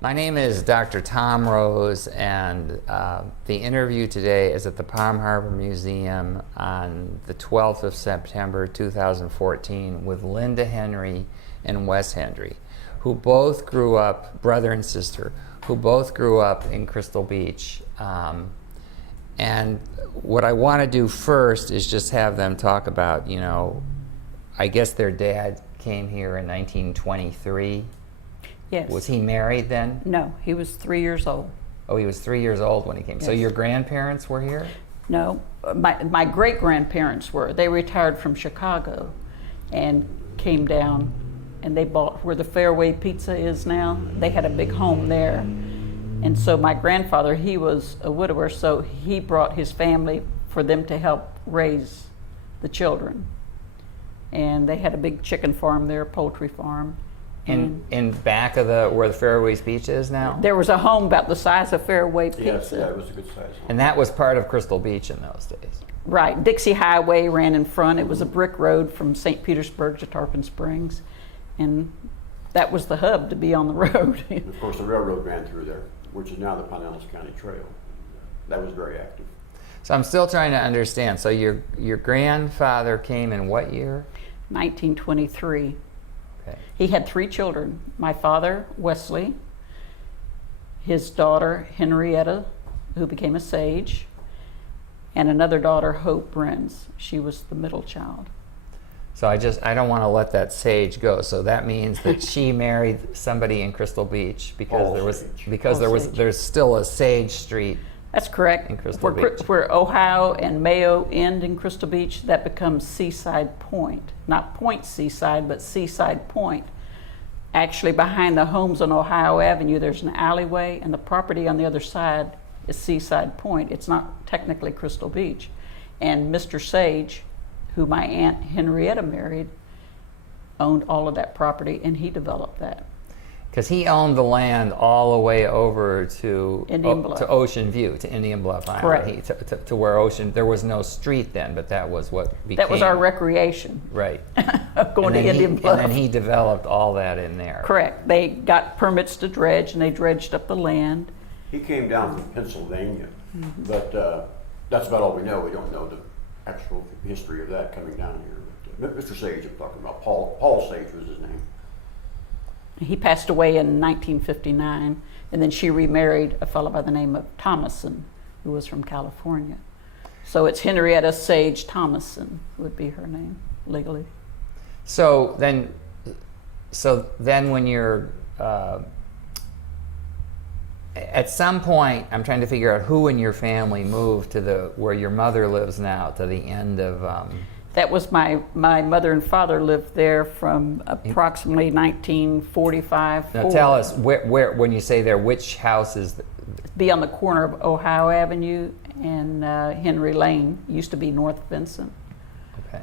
My name is Dr. Tom Rose, and the interview today is at the Palm Harbor Museum on the 12th of September 2014 with Linda Henry and Wes Henry, who both grew up, brother and sister, who both grew up in Crystal Beach. And what I want to do first is just have them talk about, I guess their dad came here in 1923. Yes. Was he married then? No, he was 3 years old. Oh, he was 3 years old when he came. Yes. So your grandparents were here? No, my great-grandparents were. They retired from Chicago and came down, and they bought where the Fairway Pizza is now. They had a big home there. And so my grandfather, he was a widower, so he brought his family for them to help raise the children. And they had a big chicken farm there, poultry farm. In back of where the Fairways Beach is now? There was a home about the size of Fairway Pizza. Yes, yeah, it was a good size home. And that was part of Crystal Beach in those days? Right. Dixie Highway ran in front. It was a brick road from St. Petersburg to Tarpon Springs. And that was the hub to be on the road. And of course, the railroad ran through there, which is now the Pinellas County Trail. That was very active. So I'm still trying to understand. So your grandfather came in what year? 1923. Okay. He had 3 children. My father, Wesley, his daughter, Henrietta, who became a sage, and another daughter, Hope Brenz. She was the middle child. So I don't want to let that sage go. So that means that she married somebody in Crystal Beach there's still a Sage Street. That's correct. In Crystal Beach. Where Ohio and Mayo end in Crystal Beach, that becomes Seaside Point. Not Point Seaside, but Seaside Point. Actually, behind the homes on Ohio Avenue, there's an alleyway, and the property on the other side is Seaside Point. It's not technically Crystal Beach. And Mr. Sage, who my Aunt Henrietta married, owned all of that property, and he developed that. Because he owned the land all the way over to Indian Bluff. to Ocean View, to Indian Bluff Island. Correct. To where Ocean, there was no street then, but that was what became. That was our recreation. Right. Going to Indian Bluff. And then he developed all that in there. Correct. They got permits to dredge, and they dredged up the land. He came down from Pennsylvania, but that's about all we know. We don't know the actual history of that coming down here. But, Mr. Sage, I'm talking about Paul Sage was his name. He passed away in 1959, and then she remarried a fellow by the name of Thomason, who was from California. So it's Henrietta Sage Thomason would be her name legally. So then when you're at some point, I'm trying to figure out who in your family moved to where your mother lives now, to the end of. That was my mother and father lived there from approximately 1945 Now forward. tell us where when you say there, which house is? Be on the corner of Ohio Avenue and Henry Lane. Used to be North Vincent. Okay,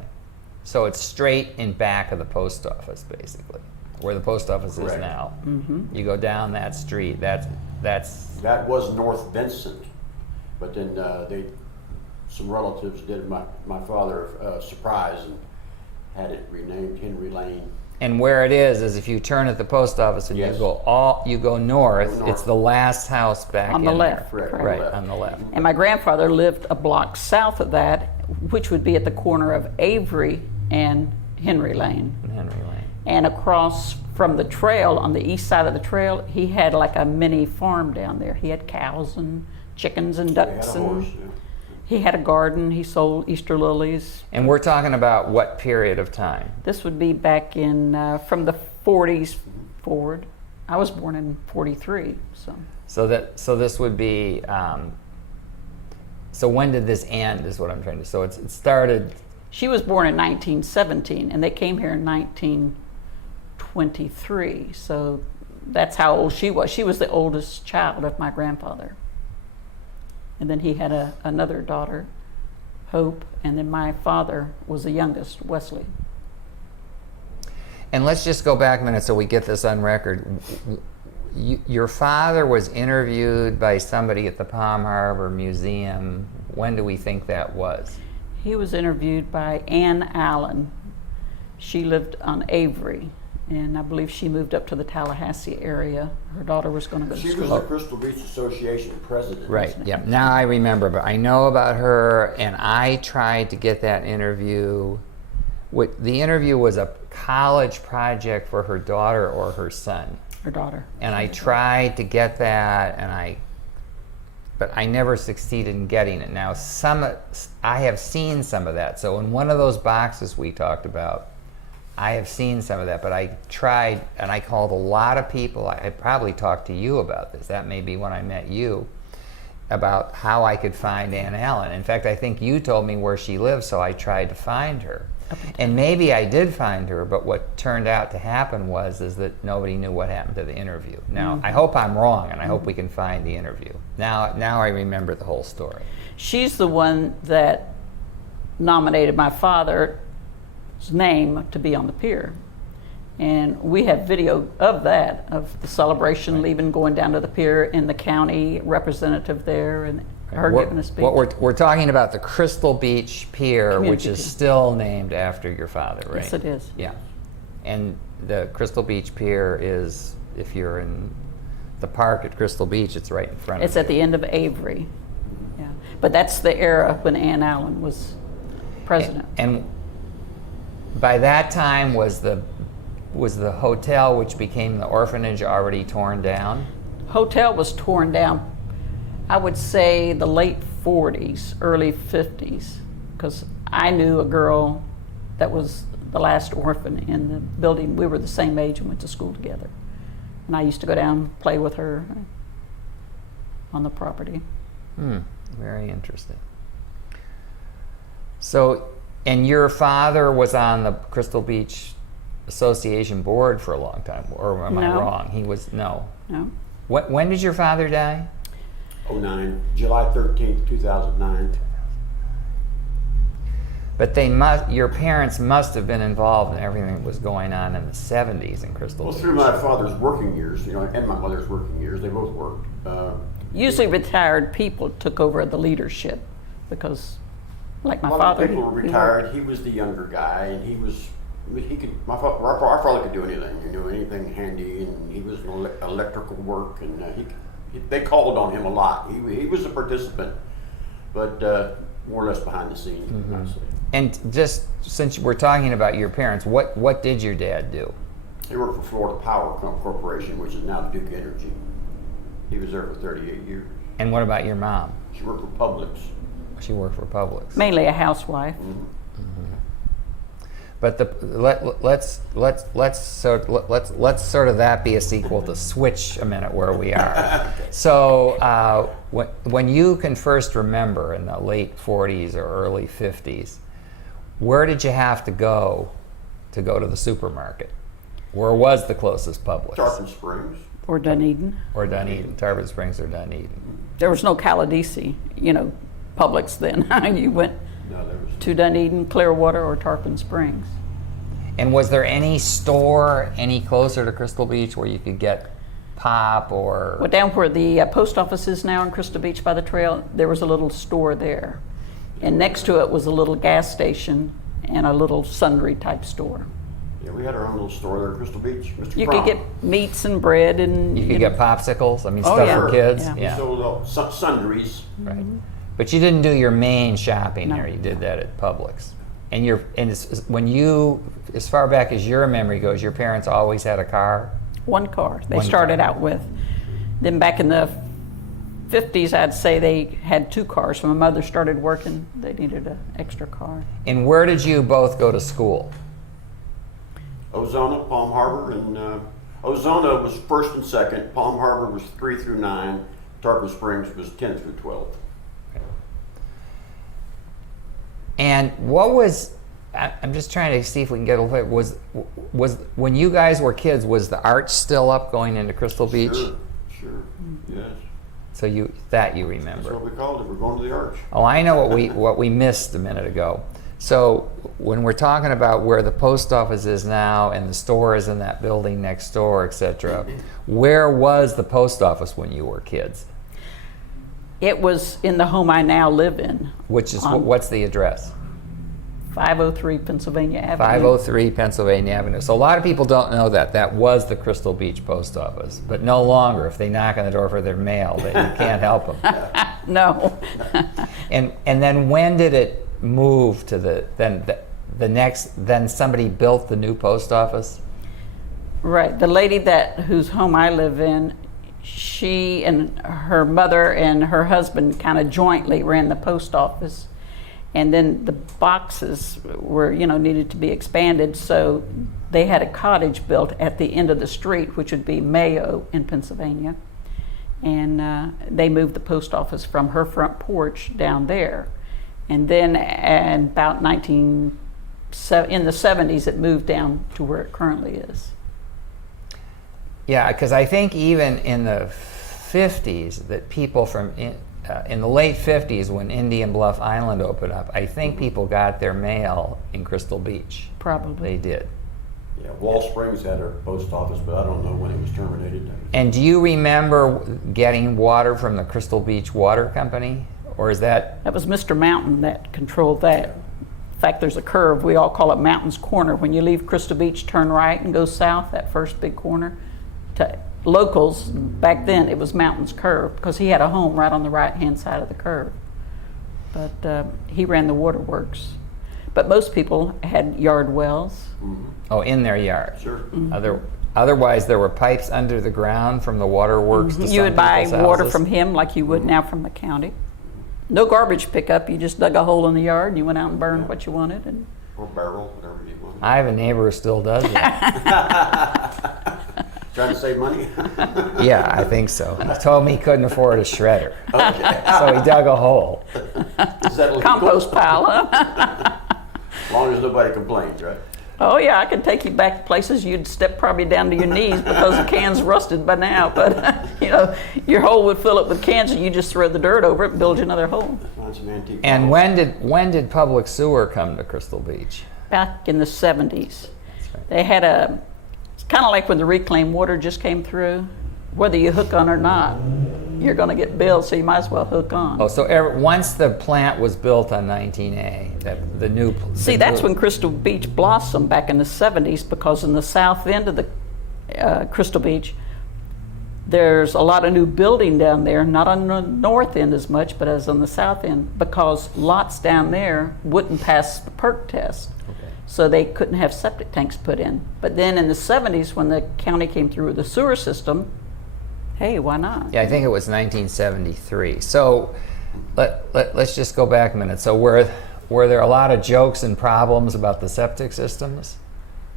so it's straight in back of the post office, basically, where the post office Correct. is now. Mm-hmm. You go down that street. That was North Vincent, but then some relatives did my father a surprise and had it renamed Henry Lane. And where it is if you turn at the post office and Yes. you go north. It's the last house back On the in left, there. correct. Right, On on the left. And my grandfather lived a block south of that, which would be at the corner of Avery and Henry Lane. In Henry Lane. And across from the trail, on the east side of the trail, he had like a mini farm down there. He had cows and chickens and They had a ducks. horse. And he had a garden. He sold Easter lilies. And we're talking about what period of time? This would be back in, from the 40s forward. I was born in 43, so. So this would be. So when did this end? Is what I'm trying to. So it started. She was born in 1917, and they came here in 1923. So that's how old she was. She was the oldest child of my grandfather. And then he had another daughter, Hope, and then my father was the youngest, Wesley. And let's just go back a minute so we get this on record. Your father was interviewed by somebody at the Palm Harbor Museum. When do we think that was? He was interviewed by Ann Allen. She lived on Avery, And I believe she moved up to the Tallahassee area. Her daughter was going to go to She was school. the Crystal Beach Association president. Right, yeah. Now I remember, but I know about her, and I tried to get that interview. The interview was a college project for her daughter or her son. Her daughter. And I tried to get that, but I never succeeded in getting it. Now, I have seen some of that. So in one of those boxes we talked about, I have seen some of that, but I tried, and I called a lot of people. I probably talked to you about this. That may be when I met you, about how I could find Ann Allen. In fact, I think you told me where she lives, so I tried to find her. And maybe I did find her, but what turned out to happen is that nobody knew what happened to the interview. Now, I hope I'm wrong, and I hope we can find the interview. Now I remember the whole story. She's the one that nominated my father's name to be on the pier. And we have video of that, of the celebration, leaving, going down to the pier, and the county representative there, and her giving a speech. We're talking about the Crystal Beach Pier, Community which is Pier. still named after your father, right? Yes, it is. Yeah. And the Crystal Beach Pier is, if you're in the park at Crystal Beach, it's right in front of It's you. at the end of Avery. Yeah. But that's the era when Ann Allen was president. And by that time, was the hotel, which became the orphanage, already torn down? Hotel was torn down, I would say the late 40s, early 50s, because I knew a girl that was the last orphan in the building. We were the same age and went to school together. And I used to go down and play with her on the property. Very interesting. So, and your father was on the Crystal Beach Association board for a long time, or am I No. wrong? He was, no. No? When did your father die? 09, July 13th, 2009. But your parents must have been involved in everything that was going on in the 70s in Crystal Well, Beach. through my father's working years, and my mother's working years, they both worked. Usually retired people took over the leadership because, like my A lot father. of people were he retired. He was the younger guy, and our father could do anything, anything handy, and he was in electrical work, and they called on him a lot. He was a participant, but more or less behind the scenes, I'd say. And just since we're talking about your parents, what did your dad do? He worked for Florida Power Corporation, which is now Duke Energy. He was there for 38 years. And what about your mom? She worked for Publix. She worked for Publix. Mainly a housewife. But let's sort of that be a sequel to switch a minute where we are. So when you can first remember in the late 40s or early 50s, where did you have to go to the supermarket? Where was the closest Publix? Tarpon Springs. Or Dunedin. Or Dunedin, Tarpon Springs or Dunedin. There was no Caladesi, Publix then. You went No, there was to Dunedin, Clearwater, or Tarpon Springs. And was there any store any closer to Crystal Beach where you could get pop or? Well, down where the post office is now in Crystal Beach by the trail, there was a little store there. And next to it was a little gas station and a little sundry type store. Yeah, we had our own little store there at Crystal Beach. Mr. You Crum. could get meats and bread and You could get popsicles. I mean, Oh, stuff yeah. for kids. Yeah. We sold all sundries. Right. But you didn't do your main shopping No. there. You did that at Publix. And when you, as far back as your memory goes, your parents always had a car. one car they One started car. out with. Then back in the 50s, I'd say they had two cars. When my mother started working, they needed an extra car. And where did you both go to school? Ozona, Palm Harbor, and Ozona was first and second. Palm Harbor was 3 through 9. Tarpon Springs was 10 through 12. And what was? I'm just trying to see if we can get a little bit. Was when you guys were kids, was the arch still up going into Crystal Beach? Sure, yes. So you remember? That's what we called it. We're going to the arch. Oh, I know what we missed a minute ago. So when we're talking about where the post office is now and the store is in that building next door, etc., where was the post office when you were kids? It was in the home I now live in. Which is what's the address? 503 Pennsylvania Avenue. 503 Pennsylvania Avenue. So a lot of people don't know that. That was the Crystal Beach post office. But no longer. If they knock on the door for their mail, you can't help them. No. And then when did it move to then somebody built the new post office? Right. The lady whose home I live in, she and her mother and her husband kind of jointly ran the post office. And then the boxes were, needed to be expanded. So they had a cottage built at the end of the street, which would be Mayo in Pennsylvania. And they moved the post office from her front porch down there. And then about in the 70s, it moved down to where it currently is. Yeah, because I think even in the 50s, that people from in the late 50s, when Indian Bluff Island opened up, I think people got their mail in Crystal Beach. Probably. They did. Yeah, Wall Springs had a post office, but I don't know when it was terminated. And do you remember getting water from the Crystal Beach Water Company? Or is that... That was Mr. Mountain that controlled that. In fact, there's a curve. We all call it Mountain's Corner. When you leave Crystal Beach, turn right and go south, that first big corner. To locals, back then, it was Mountain's Curve because he had a home right on the right-hand side of the curve. But he ran the waterworks. But most people had yard wells. Mm-hmm. Oh, in their yard? Sure. Mm-hmm. Otherwise, there were pipes under the ground from the waterworks to You would buy people's water houses? from him like you would now from the county. No garbage pickup. You just dug a hole in the yard and you went out and burned what you wanted. And Or barrel, whatever you want. I have a neighbor who still does that. Trying to save money? Yeah, I think so. He told me he couldn't afford a shredder. Okay. So he dug a hole. Is that legal? compost pile, huh? As long as nobody complains, right? Oh yeah, I could take you back to places you'd step probably down to your knees because the cans rusted by now. But your hole would fill up with cans, and you just throw the dirt over it and build you another hole. Find some antique And bottles. when did public sewer come to Crystal Beach? Back in the 70s, right. they had it's kind of like when the reclaimed water just came through. Whether you hook on or not, you're going to get billed, so you might as well hook on. Oh, so once the plant was built on 19A, the new... See, that's when Crystal Beach blossomed back in the 70s, because in the south end of the Crystal Beach, there's a lot of new building down there, not on the north end as much, but as on the south end, because lots down there wouldn't pass the perk test. Okay. So they couldn't have septic tanks put in. But then in the 70s, when the county came through with the sewer system, hey, why not? Yeah, I think it was 1973. So let's just go back a minute. So were there a lot of jokes and problems about the septic systems?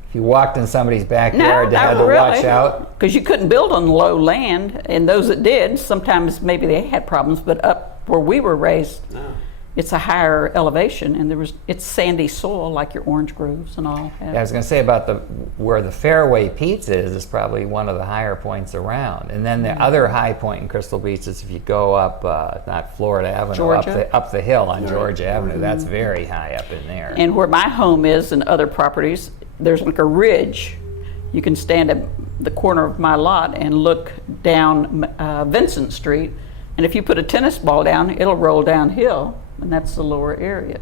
If you walked in somebody's backyard, they had to watch out? Because you couldn't build on low land, and those that did, sometimes maybe they had problems, but up where we were raised, No. it's a higher elevation, and it's sandy soil like your orange groves and all. Yeah, I was going to say about where the Fairway Pizza is probably one of the higher points around. And then the other high point in Crystal Beach is if you go up, not Florida Avenue, Georgia? up the hill on Right. Georgia Avenue. That's very high up in there. And where my home is and other properties, there's like a ridge. You can stand at the corner of my lot and look down Vincent Street, and if you put a tennis ball down, it'll roll downhill, and that's the lower area.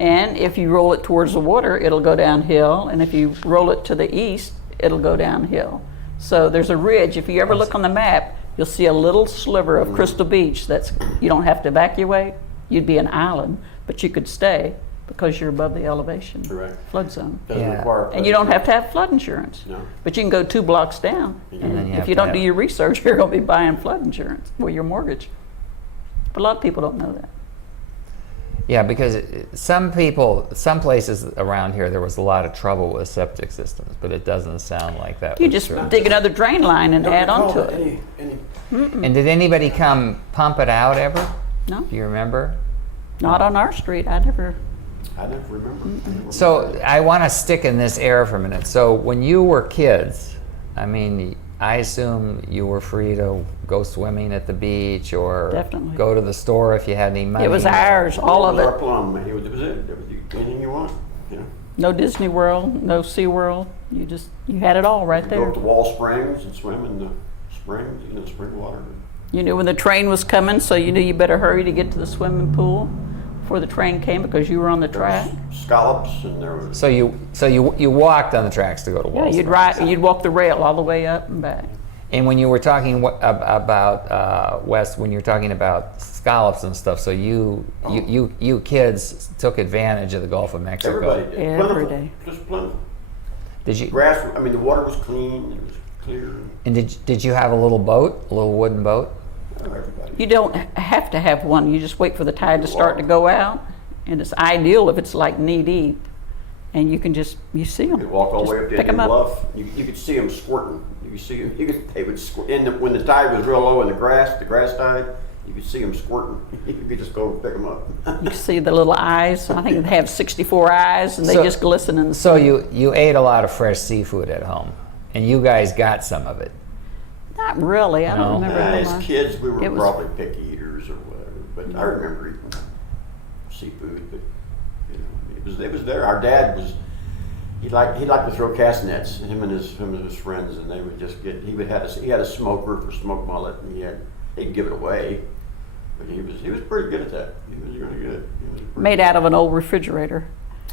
And if you roll it towards the water, it'll go downhill, and if you roll it to the east, it'll go downhill. So there's a ridge. If you ever look on the map, you'll see a little sliver of Crystal Beach you don't have to evacuate. You'd be an island, but you could stay because you're above the elevation Correct. flood zone. Doesn't Yeah. require. And you don't have to have flood insurance. No. But you can go 2 blocks down. And then And you if have you to don't have- do your research, you're going to be buying flood insurance for your mortgage. But a lot of people don't know that. Yeah, because some places around here, there was a lot of trouble with septic systems, but it doesn't sound like that. You was just true. dig another drain line and Don't add on to recall it. any- And did anybody come pump it out ever? No, Do you remember? not on our street. I never. I never remember. So I want to stick in this era for a minute. So when you were kids, I mean, I assume you were free to go swimming at the beach or Definitely. go to the store if you had any money. It was ours, all of Our it. plum. It was it. Anything you want. You know. No Disney World, no Sea World. You had it all right Go there. up to Wall Springs and swim in the springs, spring water. You knew when the train was coming, so you knew you better hurry to get to the swimming pool. before the train came because you were on the There was track? scallops and there was. So you walked on the tracks to go to Yeah, Walls you'd Springs. you'd walk the rail all the way up and back. And when you were talking about Wes, when you're talking about scallops and stuff, so you kids took advantage of the Gulf of Mexico. Everybody did. Every Plentiful. day. Just plentiful. Did you? Grass, I mean, the water was clean, it was clear. And did you have a little boat, a little wooden boat? Everybody. You don't have to have one. You just wait for the tide to start to go out, and it's ideal if it's like knee deep, and you can you see them. They walk all the way up to pick 'em Indian up. Bluff. You could see them squirting. You could see them. They would squirt. When the tide was real low in the grass tide, you could see them squirting. You could just go pick them up. You can see the little eyes. I think they have 64 eyes, and they So- just glisten in the So sun. you ate a lot of fresh seafood at home, and you guys got some of it. Not really. I No. don't remember how As much. kids, we were It was- probably picky eaters or whatever. But I remember eating seafood. But you know, it was there. Our dad was. He liked to throw cast nets. Him and his friends, and they would just get. He had a smoker for smoked mullet, and he'd give it away. But he was pretty good at that. He was really good. He was pretty Made good. out of an old refrigerator.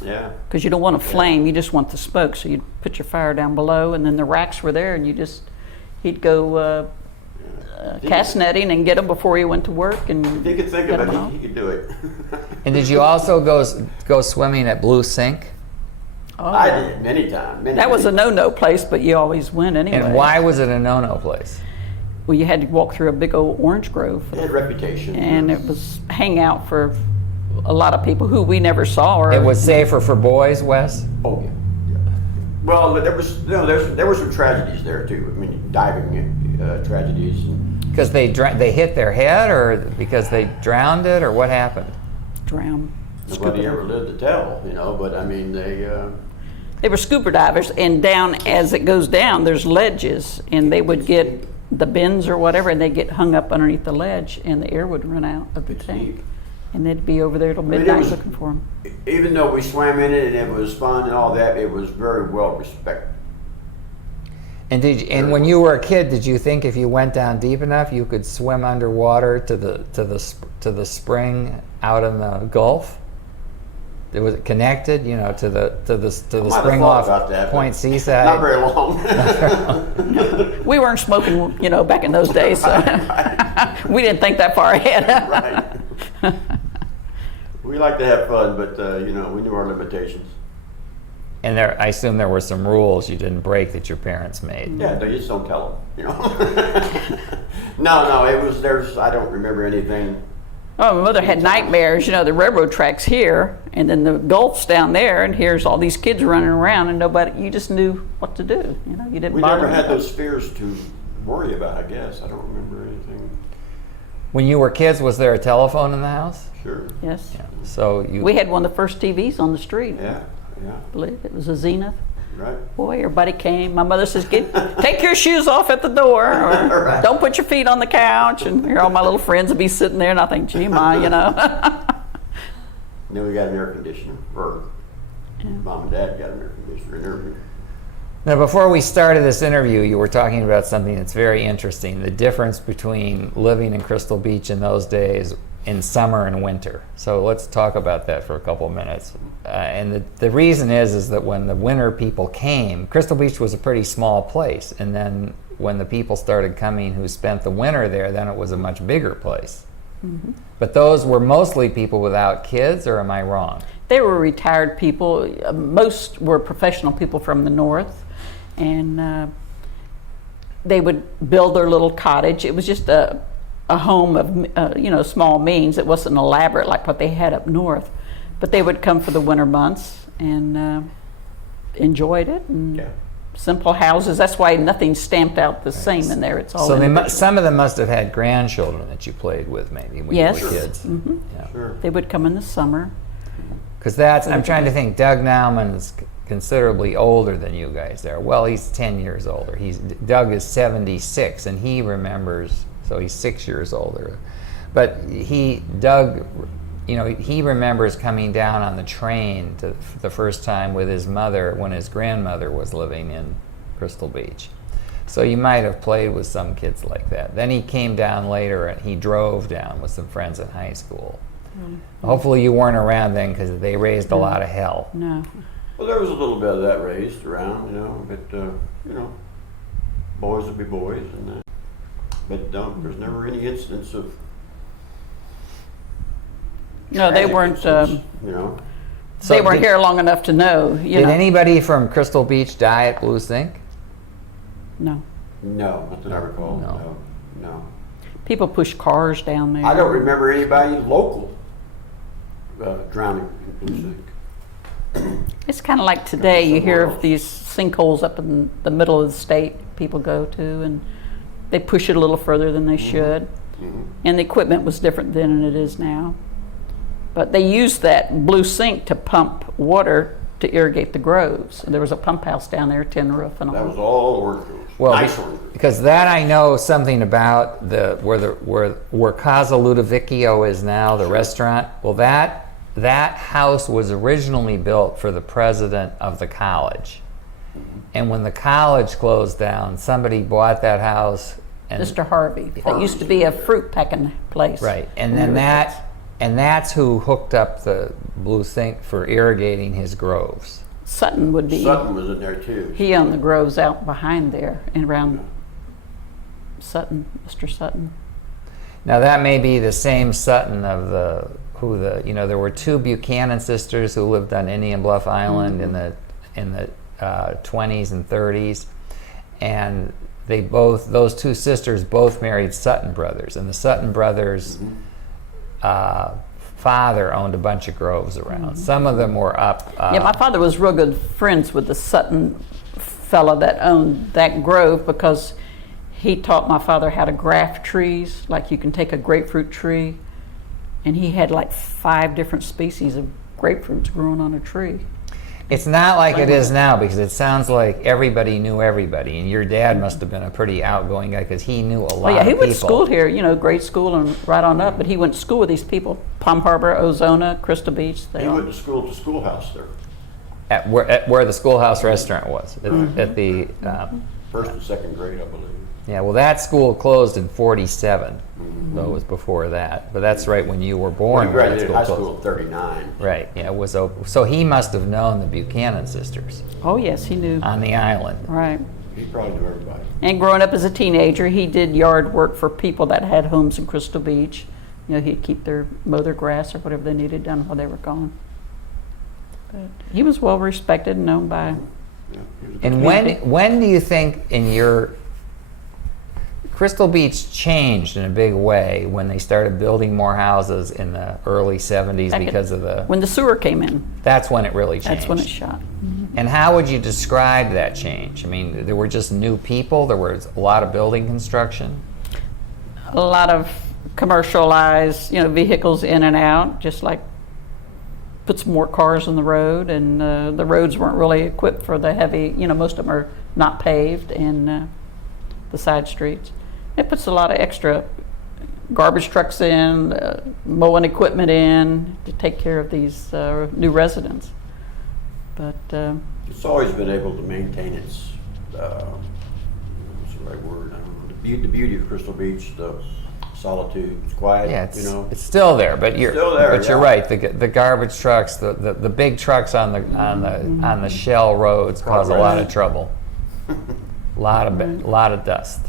Yeah. Because you don't want a flame, you just want the smoke. So you'd put your fire down below, and then the racks were there, and he'd go cast netting and get them before he went to work. And If he could think get of 'em it, out. he could do it. And did you also go swimming at Blue Sink? Oh, I did many times. that was a no-no place, but you always went anyway. And why was it a no-no place? Well, you had to walk through a big old orange grove, It had reputation. and it was hangout for a lot of people who we never saw. Or It was safer for boys, Wes? Oh yeah. Yeah. Well, there were some tragedies there too. I mean, diving tragedies. And Because they hit their head, or because they drowned it, or what happened? drown. nobody ever lived to tell, But I mean, They were scuba divers, and down as it goes down, there's ledges, and they would get the bins or whatever, and they'd get hung up underneath the ledge, and the air would run out of the It's tank, neat. and they'd be over there till mean, it midnight was- looking for them. even though we swam in it and it was fun and all that, it was very well respected. And when you were a kid, did you think if you went down deep enough, you could swim underwater to the spring out in the Gulf? Was it connected, to the I might have spring thought off about that, Point but Seaside? Not very long. We weren't smoking, back in those days, so we didn't think that far ahead. Right. We like to have fun, but we knew our limitations. And I assume there were some rules you didn't break that your parents made. Yeah, you just don't tell them, No, it was I don't remember anything. Oh, my mother had nightmares, the railroad tracks here, and then the Gulf's down there, and here's all these kids running around, and you just knew what to do, you didn't We bother never had anybody. those fears to worry about, I guess. I don't remember anything. When you were kids, was there a telephone in the house? Sure. Yes. Yeah. So you. We had one of the first TVs on the street. Yeah, I believe it was a Zenith. right. Boy, everybody came. My mother says, take your shoes off at the door, or Right. don't put your feet on the couch. And here all my little friends would be sitting there, and I think, gee, Ma, And then we got an air conditioner, or Mom and Dad got an air conditioner in their room. Now, before we started this interview, you were talking about something that's very interesting, the difference between living in Crystal Beach in those days in summer and winter. So let's talk about that for a couple of minutes. And the reason is that when the winter people came, Crystal Beach was a pretty small place. And then when the people started coming who spent the winter there, then it was a much bigger place. Mm-hmm. But those were mostly people without kids, or am I wrong? They were retired people. Most were professional people from the north. And they would build their little cottage. It was just a home of small means. It wasn't elaborate like what they had up north, but they would come for the winter months and enjoyed it. And Yeah. simple houses. That's why nothing's stamped out the same in there. It's all So individual. some of them must have had grandchildren that you played with, maybe when Yes. you were kids. Mhm. Yeah. Sure. They would come in the summer. Because I'm trying to think, Doug Nauman's considerably older than you guys are. Well, he's 10 years older. Doug is 76, and he remembers, so he's 6 years older. But Doug, he remembers coming down on the train the first time with his mother when his grandmother was living in Crystal Beach. So you might have played with some kids like that. Then he came down later, and he drove down with some friends in high school. Hopefully you weren't around then because they raised a lot of hell. No. Well, there was a little bit of that raised around, but boys would be boys and that. But there's never any incidents of. No, they tragic weren't. incidents, They weren't here long enough to know. Did anybody from Crystal Beach die at Blue Sink? No. No, not that I recall. No. No. People push cars down there. I don't remember anybody local drowning in Blue Sink. It's kind of like today. You hear of these sinkholes up in the middle of the state people go to, and they push it a little further than they should. And the equipment was different then than it is now. But they used that Blue Sink to pump water to irrigate the groves. And there was a pump house down there, tin roof and all. That was all orange groves. Well, Nice orange groves. because that I know something about where Casa Ludovicchio is now, the restaurant. Well, that house was originally built for the president of the college. And when the college closed down, somebody bought that house. And, Mr. Harvey. That used to be a fruit packing place. right, and then that's who hooked up the Blue Sink for irrigating his groves. Sutton would be. Sutton was in there too. He owned the groves out behind there and around Sutton, Mr. Sutton. Now that may be the same Sutton of there were two Buchanan sisters who lived on Indian Bluff Island in the 20s and 30s, and those two sisters both married Sutton brothers, and the Sutton brothers father owned a bunch of groves around. Some of them were up. Yeah, my father was real good friends with the Sutton fella that owned that grove because he taught my father how to graft trees. Like you can take a grapefruit tree, and he had like 5 different species of grapefruits growing on a tree. It's not like it is now because it sounds like everybody knew everybody, and your dad must have been a pretty outgoing guy because he knew a lot of people. He went to school here, grade school and right on up, but he went to school with these people, Palm Harbor, Ozona, Crystal Beach. He went to schoolhouse there. At where the schoolhouse restaurant was, at the First and second grade, I believe. yeah. Well, that school closed in '47, so it was before that. But that's right when you were born. He when that graduated high closed. school in '39. Right. Yeah. It was open. So he must have known the Buchanan sisters Oh, yes, he knew. on the island. Right. He probably knew everybody. And growing up as a teenager, he did yard work for people that had homes in Crystal Beach. He'd mow their grass or whatever they needed done while they were gone. But he was well respected and known by. Yeah, he was a And when do you think in your Crystal Beach changed in a big way when they started building more houses in the early '70s Back because of the? When the sewer came in, That's when it really changed. that's when it shot. And how would you describe that change? I mean, there were just new people. There was a lot of building construction. A lot of commercialized, vehicles in and out, just like put some more cars on the road, and the roads weren't really equipped for the heavy, most of them are not paved, and the side streets. It puts a lot of extra garbage trucks in, mowing equipment in to take care of these new residents. But It's always been able to maintain its, what's the right word? I don't know, the beauty of Crystal Beach, the solitude, it's quiet. Yeah, it's still there, but you're Still there, but you're yeah. right. The garbage trucks, the big trucks on the shell roads cause a lot of trouble. A lot of dust.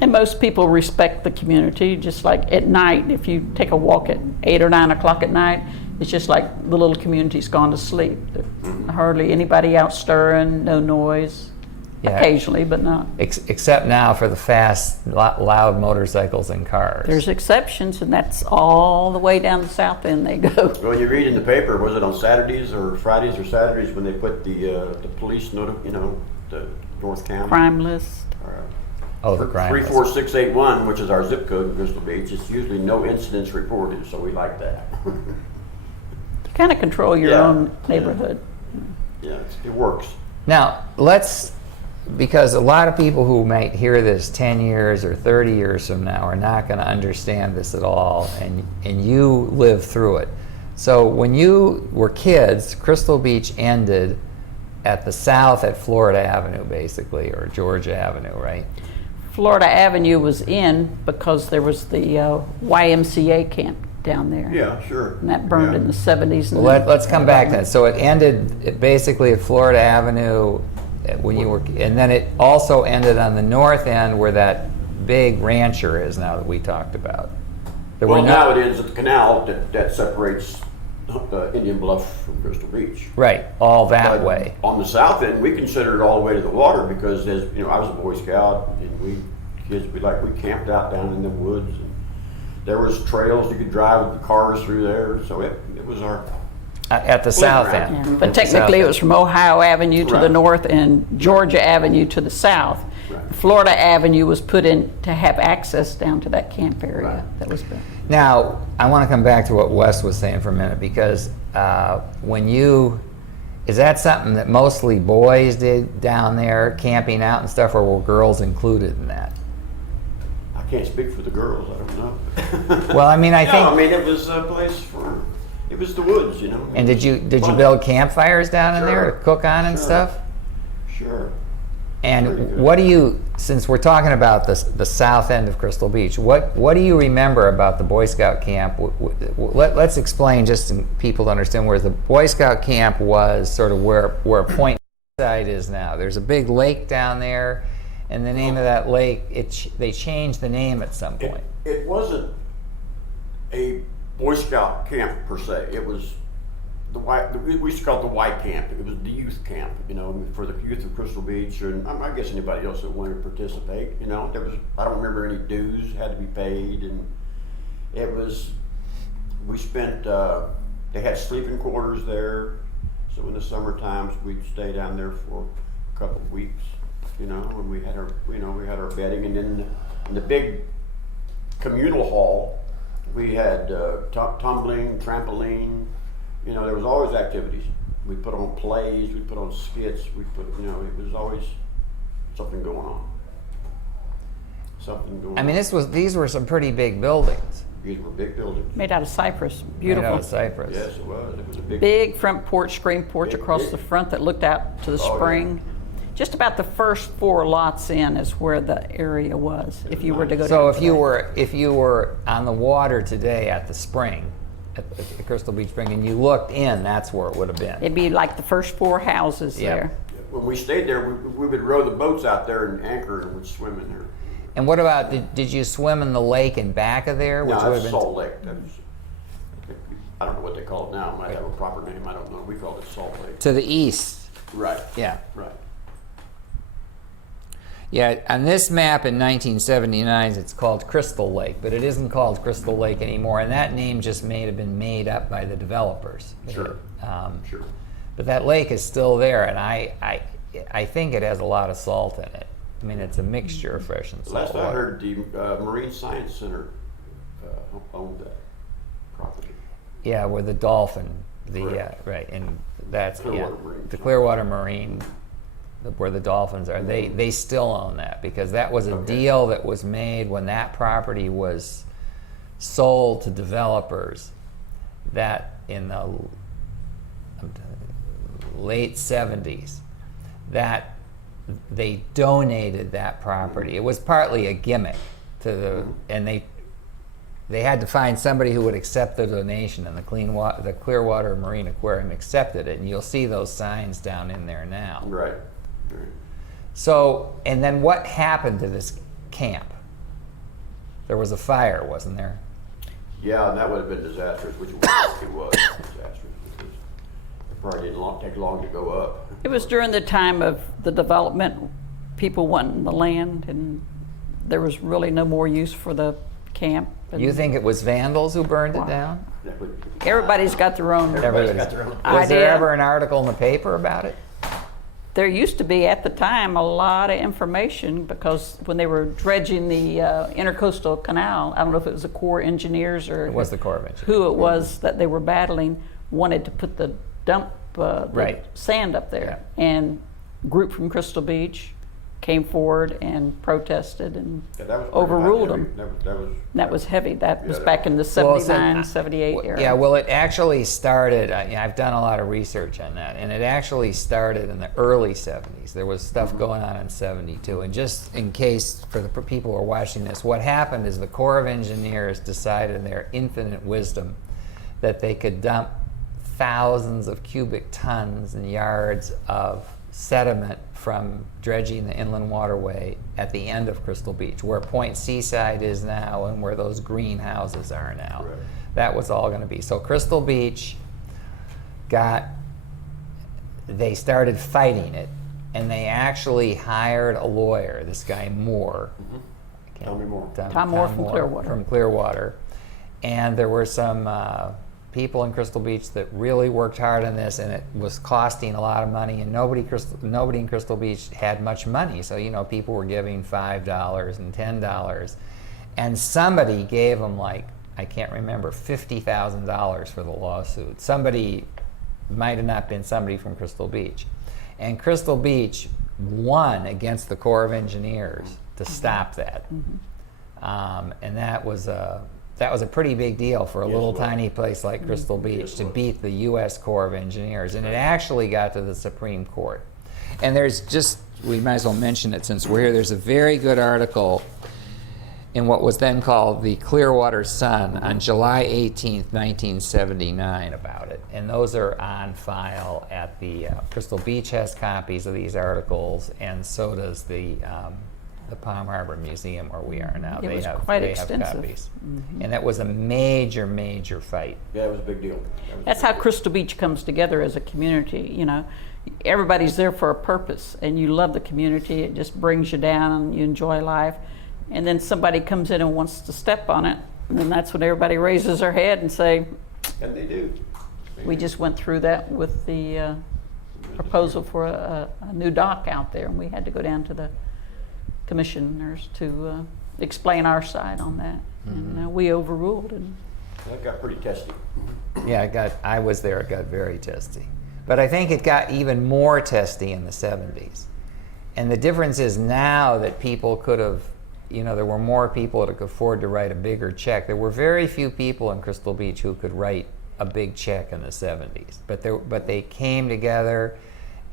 and most people respect the community. Just like at night, if you take a walk at 8 or 9 o'clock at night, it's just like the little community's gone to sleep. There's hardly anybody out stirring, no noise. Yeah. Occasionally, but not. Except now for the fast, loud motorcycles and cars. There's exceptions, and that's all the way down the south end they go. Well, you read in the paper, was it on Saturdays or Fridays or Saturdays when they put the police, the North County? Crime list. the crime list. 34681, which is our zip code in Crystal Beach, it's usually no incidents reported, so we like that. You kind of control your Yeah. own neighborhood. Yeah, it works. Now, because a lot of people who might hear this 10 years or 30 years from now are not going to understand this at all, and you lived through it. So when you were kids, Crystal Beach ended at the south at Florida Avenue, basically, or Georgia Avenue, right? Florida Avenue was in because there was the YMCA camp down there. Yeah, sure. And that burned Yeah. in the 70s. And Well, let's come back then. So it ended basically at Florida Avenue when you were, and then it also ended on the north end where that big rancher is now that we talked about. There Well, were now it ends at the canal that separates Indian Bluff from Crystal Beach. right, all that But way. on the south end, we considered it all the way to the water because, as you know, I was a Boy Scout, and we camped out down in the woods. And there was trails you could drive with the cars through there, so it was our. At the south Playground. end. Yeah. But At the technically, south it was from Ohio Avenue to the Right. north and Georgia Avenue to the south. Right. Florida Avenue was put in to have access down to that camp area Right. that was built. Now, I want to come back to what Wes was saying for a minute because is that something that mostly boys did down there, camping out and stuff, or were girls included in that? I can't speak for the girls. I don't know. Well, I mean, I No, think. I mean, it was a place for. It was the woods, you know. And did you Fun. build campfires down in there Sure. to cook on and Sure. stuff? Sure. Very And good. what do you, since we're talking about the south end of Crystal Beach, what do you remember about the Boy Scout camp? Let's explain just so people to understand where the Boy Scout camp was, sort of where Point Side is now. There's a big lake down there, and the name of that lake, they changed the name at some point. It wasn't a Boy Scout camp per se. It was the white. We used to call it the white camp. It was the youth camp, you know, for the youth of Crystal Beach, and I guess anybody else that wanted to participate. You know, there was. I don't remember any dues had to be paid, and it was. We spent. They had sleeping quarters there, so in the summer times we'd stay down there for a couple of weeks. You know, and we had our bedding, and then in the big communal hall, we had tumbling, trampoline. You know, there was always activities. We put on plays, we put on skits, it was always something going on. Something going on. I mean, these were some pretty big buildings. These were big buildings. Made out of cypress. Made Beautiful. out of cypress. Yes, it was. It was a big. Big front porch, screen porch Big, across big. the front that looked out to the Oh, yeah. spring. Just about the first 4 lots in is where the area was. If you were to go So down to if you were on the water today at the spring, at the Crystal Beach Spring, and you looked in, that's where it would have been. it'd be like the first 4 houses Yeah. there. When we stayed there, we would row the boats out there and anchor and would swim in there. And what about, did you swim in the lake in back of there? No, would that's have been Salt Lake. That was, I don't know what they call it now. It might have a proper name. I don't know. We called it Salt Lake. to the east. Right. Yeah. Right. Yeah, on this map in 1979, it's called Crystal Lake, but it isn't called Crystal Lake anymore, and that name just may have been made up by the developers. Sure. Sure. Sure. But that lake is still there, and I think it has a lot of salt in it. I mean, it's a mixture of fresh and salt Last I water. heard, the Marine Science Center owned that property. Yeah, where the dolphin, Correct. right, and that's Clearwater Marine. the Clearwater Marine, where the dolphins are. They still own that because that was a Okay. deal that was made when that property was sold to developers. That in the late 70s, that they donated that property. It was partly a gimmick to the, and they had to find somebody who would accept the donation, and the Clearwater Marine Aquarium accepted it, and you'll see those signs down in there now. Right. Right. So, and then what happened to this camp? There was a fire, wasn't there? Yeah, and that would have been disastrous, which it was disastrous. Because it probably didn't take long to go up. It was during the time of the development, people wanting the land, and there was really no more use for the camp. And You think it was vandals who burned it down? That would- everybody's got their own. Everybody's got their own. Was there idea. ever an article in the paper about it? There used to be at the time a lot of information because when they were dredging the Intercoastal Canal, I don't know if it was the Corps engineers or It was the Corps of Engineers. who it was that they were battling, wanted to put the dump the Right. sand up there. And a group from Crystal Beach came forward and protested and Yeah, that was pretty overruled heavy. them. That was That was heavy. That was Yeah, back in the Well, 79, 78 era. Yeah, well, it actually started, I've done a lot of research on that, and it actually started in the early 70s. There was stuff going on in 72. And just in case for the people who are watching this, what happened is the Corps of Engineers decided in their infinite wisdom that they could dump thousands of cubic tons and yards of sediment from dredging the inland waterway at the end of Crystal Beach, where Point Seaside is now and where those green houses are now. Correct. That was all going to be. So Crystal Beach they started fighting it, and they actually hired a lawyer, this guy Moore. I can't- Tommy Moore. Tom Moore from Clearwater. From Clearwater. And there were some people in Crystal Beach that really worked hard on this, and it was costing a lot of money, and nobody in Crystal Beach had much money. So, people were giving $5 and $10. And somebody gave them, like, I can't remember, $50,000 for the lawsuit. Somebody, might have not been somebody from Crystal Beach. And Crystal Beach won against the Corps of Engineers to stop that. And that was a pretty big deal for a Yes, little it was. tiny place like Crystal Beach Yes, it to was. beat the U.S. Corps of Engineers. And it actually got to the Supreme Court. And we might as well mention it since we're here, there's a very good article in what was then called the Clearwater Sun on July 18th, 1979 about it. And those are on file at the Crystal Beach has copies of these articles, and so does the Palm Harbor Museum where we are now. It was have quite extensive. copies. And that was a major, major fight. Yeah, it was a big deal. That's how Crystal Beach comes together as a community. Everybody's there for a purpose, and you love the community. It just brings you down, and you enjoy life. And then somebody comes in and wants to step on it, and then that's when everybody raises their head and say, And they do. we just went through that with the proposal for a new dock out there, and we had to go down to the commissioners to explain our side on that. And we overruled it. That got pretty testy. Yeah, I was there, it got very testy. But I think it got even more testy in the 70s. And the difference is now that people could have, there were more people that could afford to write a bigger check. There were very few people in Crystal Beach who could write a big check in the 70s. But they came together,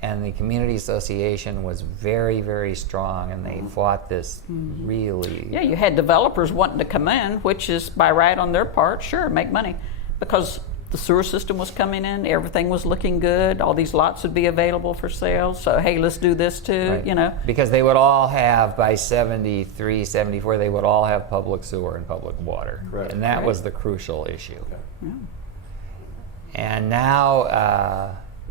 and the community association was very, very strong, and they fought this really. Yeah, you had developers wanting to come in, which is by right on their part, sure, make money, because the sewer system was coming in, everything was looking good, all these lots would be available for sale, so hey, let's do this too, Right. Because they would all have, by 73, 74, they would all have public sewer and public water. Correct. And that Right. was the crucial issue. Yeah. And now,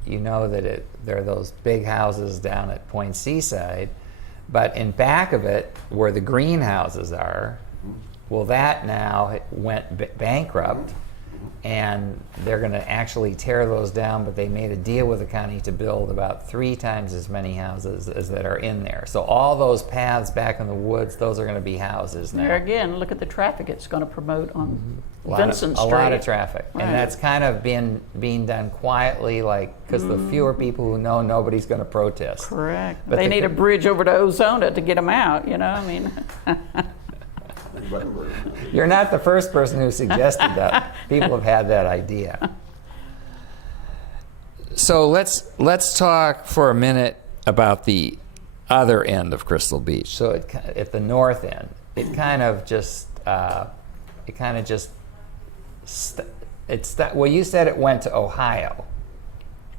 that there are those big houses down at Point Seaside, but in back of it, where the greenhouses are, well, that now went bankrupt, and they're going to actually tear those down, but they made a deal with the county to build about 3 times as many houses as that are in there. So all those paths back in the woods, those are going to be houses now. There again, look at the traffic it's going to promote on A Vincent Street. lot of traffic. Right. And that's kind of being done quietly, because the fewer people who know, nobody's going to protest. Correct. But They the need a bridge over to Ozona to get them out, You're not the first person who suggested that. People have had that idea. So let's talk for a minute about the other end of Crystal Beach. So at the north end, it kind of just well, you said it went to Ohio.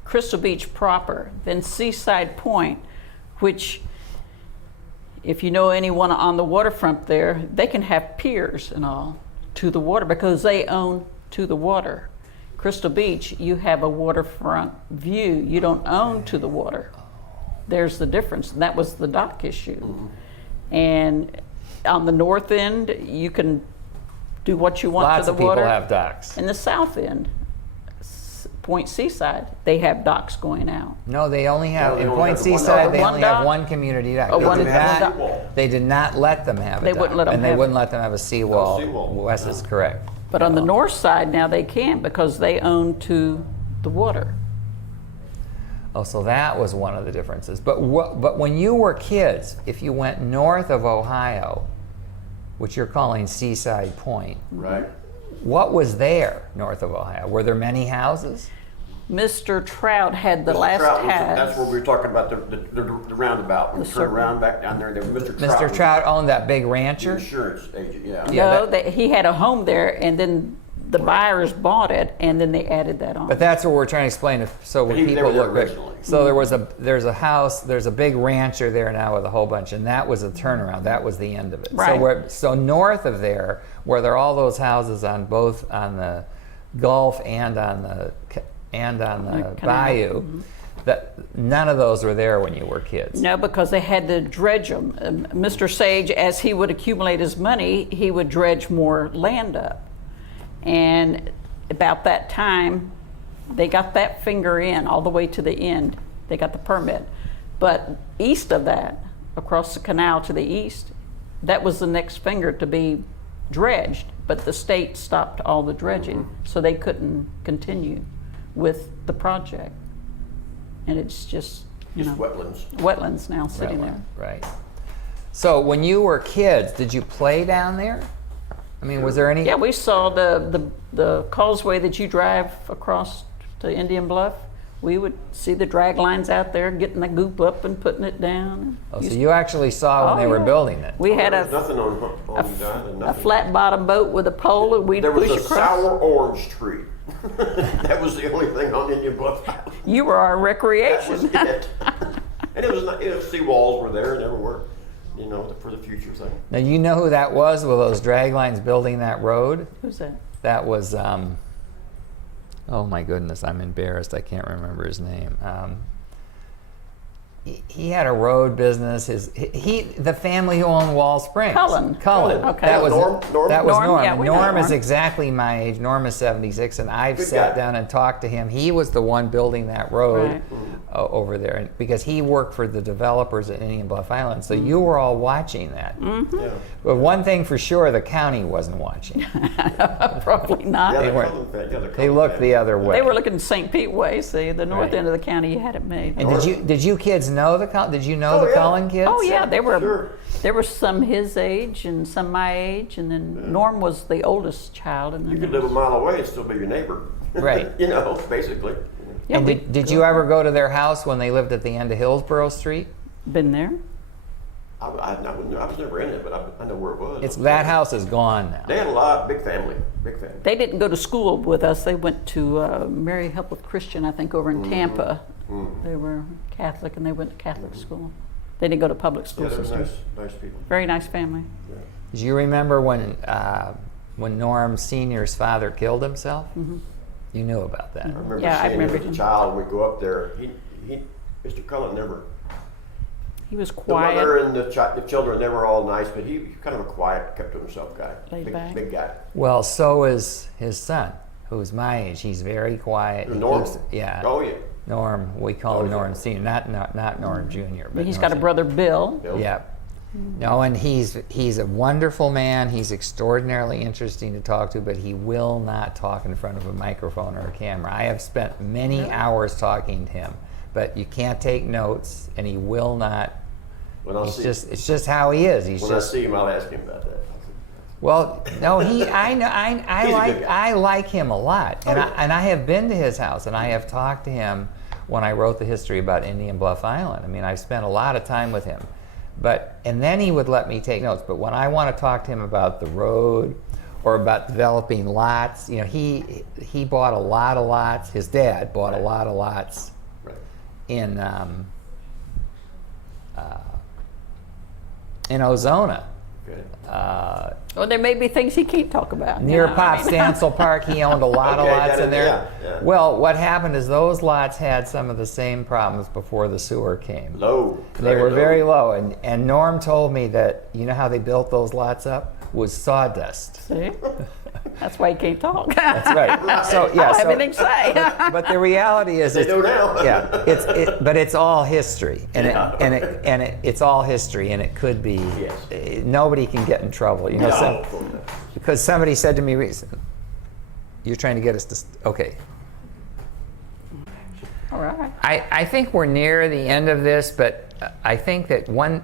Crystal Beach proper, then Seaside Point, which, if you know anyone on the waterfront there, they can have piers and all to the water because they own to the water. Crystal Beach, you have a waterfront view. You don't own to the water. There's the difference. And that was the dock issue. And on the north end, you can do what you want Lots to of the water. people have docks. In the south end, Point Seaside, they have docks going out. No, they only have, No, they in only Point have the one Seaside, dock. they One only have dock? one community dock. Oh, They one did dock. not- They did not let them have a They dock. wouldn't let them And they have wouldn't it. let them have a seawall. seawall. Wes is correct. But on the north side now they can't because they own to the water. Oh, so that was one of the differences. But when you were kids, if you went north of Ohio, which you're calling Seaside Point, Right. what was there north of Ohio? Were there many houses? Mr. Trout had the Mr. last Trout was- house. That's where we were talking about the roundabout. When you turn circle. around back down there, Mr. Trout. Mr. was Trout owned that big the rancher? insurance agent, yeah. Yeah, No, he had a home there, and then the buyers bought it, and then they added that on. But that's what we're trying to explain. So when They people were there look back, originally. so there's a house, there's a big rancher there now with a whole bunch, and that was a turnaround. That was the end of it. Right. So north of there, where there are all those houses on both on the Gulf and on the canal. bayou, that none of those were there when you were kids. No, because they had to dredge them. Mr. Sage, as he would accumulate his money, he would dredge more land up. And about that time, they got that finger in all the way to the end. They got the permit. But east of that, across the canal to the east, that was the next finger to be dredged. But the state stopped all the dredging, so they couldn't continue with the project. And it's just, you Just know, wetlands. wetlands now sitting there. Right. So when you were kids, did you play down there? I mean, was there any? Yeah, we saw the causeway that you drive across to Indian Bluff. We would see the drag lines out there, getting the goop up and putting it down. Oh, so you actually saw when Oh, they were yeah. building it. We had There was a nothing on the island, a nothing. flat bottom boat with a pole, and we'd There was push a across. sour orange tree. That was the only thing on Indian Bluff Island. You were our That was recreation. it. And it was not, sea walls were there and everywhere, for the future thing. Now you know who that was with those drag lines building that road? Who's that? That was, oh my goodness, I'm embarrassed. I can't remember his name. He had a road business. The family who owned Wall Springs. Cullen. Okay. That was Norm? That was Norm, Norm. yeah, And we know Norm is Norm. exactly my age. Norm is 76, and I've Good sat guy. down and talked to him. He was the one building that road Right. over there, and because he worked for the developers at Indian Bluff Island. So you were all watching that. Yeah. But one thing for sure, the county wasn't watching. Probably not. Yeah, They the weren't. Cullen family- yeah, the They Cullen looked family. the other way. They were looking St. Pete way. See, the north Right. end of the county, you had it made. And did you kids know Did you know Oh, the yeah. Cullen kids? Oh yeah, Sure. there were some his age and some my age, and then Norm was the oldest child, and You then could live a mile away and still be your neighbor. Right. Basically. yeah, And we did you ever go to their house when they lived at the end of Hillsborough Street? been there. I was never in it, but I know where it was. That house is gone now. They had a big family. They didn't go to school with us. They went to Mary Help Christian, I think, over in Tampa. They were Catholic, and they went to Catholic school. They didn't go to public school Yeah, they were system. nice people. Very nice family. Do you remember when Norm Sr.'s father killed himself? Mm-hmm. You knew about that. I remember Yeah, I seeing remember him as him. a child when we go up there. Mr. Cullen never. He was The quiet. mother and the children, they were all nice, but he was kind of a quiet, kept to himself guy. Laid back. Big guy. Well, so is his son, who's my age. He's very quiet. He Norm? keeps- yeah. Oh, yeah. Norm, we call Oh, him yeah. Norm Sr., not Norm Jr. But He's Norm got a Sr. brother, Bill. Bill. Yeah. No, and he's a wonderful man. He's extraordinarily interesting to talk to, but he will not talk in front of a microphone or a camera. I have spent many hours talking to him, but you can't take notes, and he will not. When I see, It's just how he is. He's when I just see him, I'll ask him about that. well. No, I know. He's a good guy. I like him a lot, and Oh, yeah. I have been to his house, and I have talked to him when I wrote the history about Indian Bluff Island. I mean, I've spent a lot of time with him. And then he would let me take notes. But when I want to talk to him about the road or about developing lots, he bought a lot of lots. His dad bought a lot of lots Right. in Ozona. Okay. Well, there may be things he can't talk about. Near you know, Pop I mean- Stansel Park, he owned a lot of Okay, lots in there. yeah. Well, what happened is those lots had some of the same problems before the sewer came. Low. They were very low, and Norm told me that, you know how they built those lots up? Was sawdust. See? That's why he can't talk. That's right. So I yeah. don't have So, anything to say. but the reality is, They do now. yeah. But it's all history, and Yeah. it's all history, and it could be. Yes. Nobody can get in trouble, No. because somebody said to me recently, "You're trying to get us to okay." All right. I think we're near the end of this, but I think that one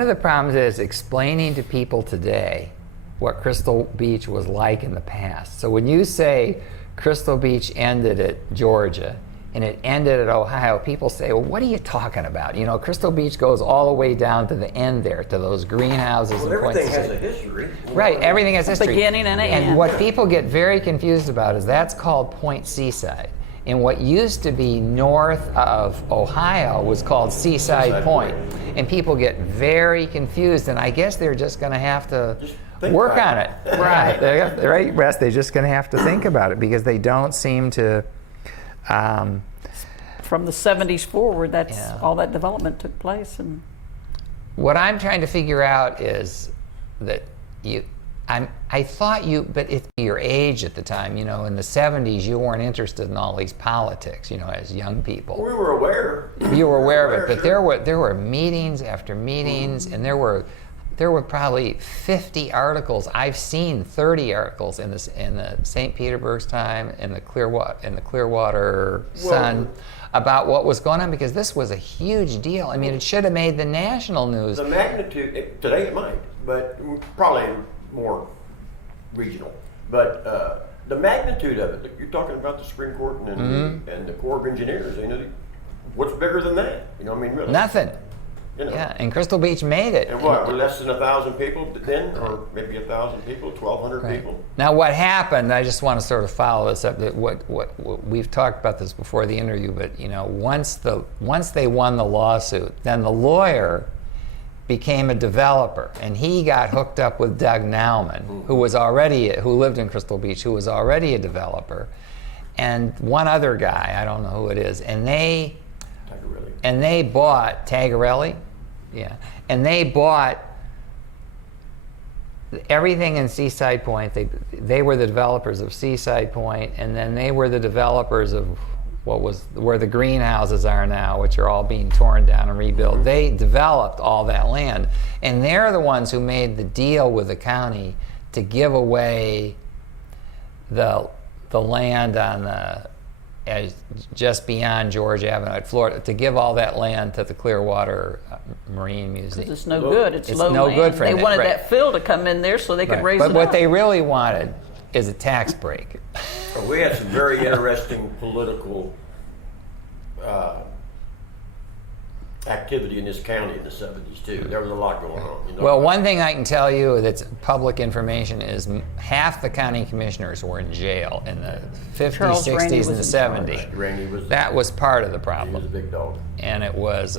of the problems is explaining to people today what Crystal Beach was like in the past. So when you say Crystal Beach ended at Georgia and it ended at Ohio, people say, well, what are you talking about? You know, Crystal Beach goes all the way down to the end there, to those greenhouses Well, and points. everything has a history. Right, everything has history. Beginning and an end. And what people get very confused about is that's called Point Seaside. And what used to be north of Ohio was called Seaside Point. And people get very confused, and I guess they're just going to have to work on it. Right, right, Wes, they're just going to have to think about it because they don't seem to. From the 70s forward, that's Yeah. all that development took place. And What I'm trying to figure out is that I thought but it's your age at the time, you know, in the 70s, you weren't interested in all these politics, you know, as young people. We were aware. You were aware of it, but sure. there were meetings after meetings, and there were probably 50 articles. I've seen 30 articles in the St. Petersburg's Time, in the Clearwater Sun, about what was going on, because this was a huge deal. I mean, it should have made the national news. The magnitude, today it might, but probably more regional. But the magnitude of it, you're talking about the Supreme Court and the Corps of Engineers, you know, what's bigger than that? You know, I mean, really. Nothing. You know. Yeah, and Crystal Beach made it. And what, less than 1,000 people then, or maybe 1,000 people, 1,200 Right. people? Now, what happened? I just want to sort of follow this up. That what we've talked about this before the interview, but you know, once they won the lawsuit, then the lawyer became a developer, and he got hooked up with Doug Nauman, who lived in Crystal Beach, who was already a developer, and one other guy, I don't know who it is, and they bought Tagarelli. Yeah, and they bought everything in Seaside Point. They were the developers of Seaside Point, and then they were the developers of where the greenhouses are now, which are all being torn down and rebuilt. They developed all that land, and they're the ones who made the deal with the county to give away the land on just beyond George Avenue at Florida, to give all that land to the Clearwater Marine Museum. it's no good. It's low no land. good for They them, wanted right. that fill to come in there so they could raise But it what up. they really wanted is a tax break. Well, we had some very interesting political activity in this county in the 70s too. There was a lot going on. You know? Well, one thing I can tell you that's public information is half the county commissioners were in jail in the 50s, Charles Rainey 60s, and the was in charge. 70s. Rainey was That was part of the he was a problem. big dog. And it was,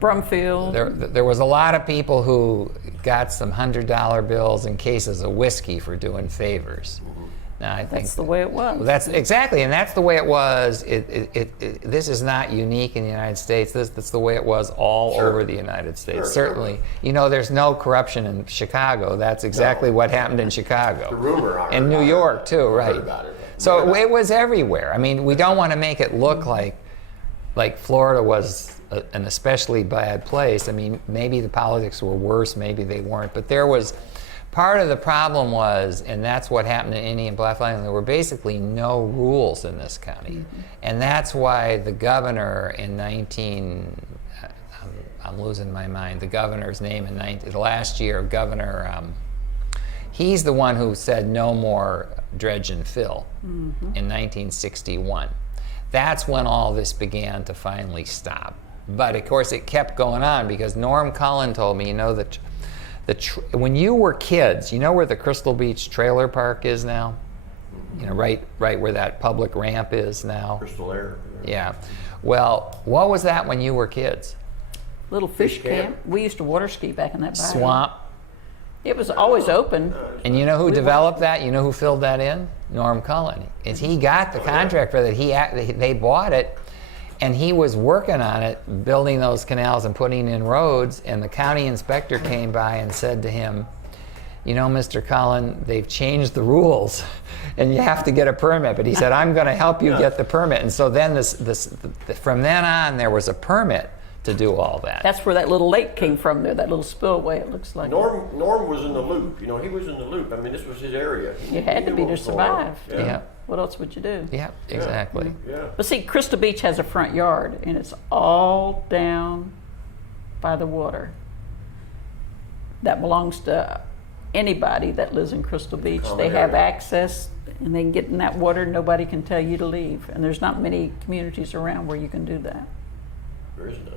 Brumfield. there was a lot of people who got some $100 bills and cases of whiskey for doing favors. Now, I think That's the way it was. Well, that's exactly, and that's the way it was. This is not unique in the United States. That's the way it was all Sure. over the United States. Sure, Certainly, you know, there's no corruption in Chicago. That's exactly what happened in Chicago. The rumor I heard in New about York it. too, I right? heard about it. So it was everywhere. I mean, we don't want to make it look like Florida was an especially bad place. I mean, maybe the politics were worse, maybe they weren't, but there was. Part of the problem was, and that's what happened in Indian Bluff Island, there were basically no rules in this county. And that's why the governor in I'm losing my mind, the governor's name in last year, Governor, he's the one who said no more dredge and fill in 1961. That's when all this began to finally stop. But of course it kept going on because Norm Cullen told me, you know, that when you were kids, you know where the Crystal Beach trailer park is now? You know, right where that public ramp is now. Crystal Air. Yeah. Well, what was that when you were kids? Little fish Fish camp. camp. We used to water ski back in that bayou. Swamp. It was always open. And you know who developed that? You know who filled that in? Norm Cullen. And he got the contract for that. They bought it. And he was working on it, building those canals and putting in roads, and the county inspector came by and said to him, you know, Mr. Cullen, they've changed the rules, and you have to get a permit. But he said, I'm going to help you get the permit. And so then from then on, there was a permit to do all that. That's where that little lake came from there, that little spillway, it looks like. Norm was in the loop. You know, he was in the loop. I mean, this was his area. You had to He be knew to what was going on. survive. Yeah. What else would you do? Yeah, exactly. Yeah. But see, Crystal Beach has a front yard, and it's all down by the water. That belongs to anybody that lives in Crystal Beach. common They have area. access, and they can get in that water. Nobody can tell you to leave. And there's not many communities around where you can do that. There is none.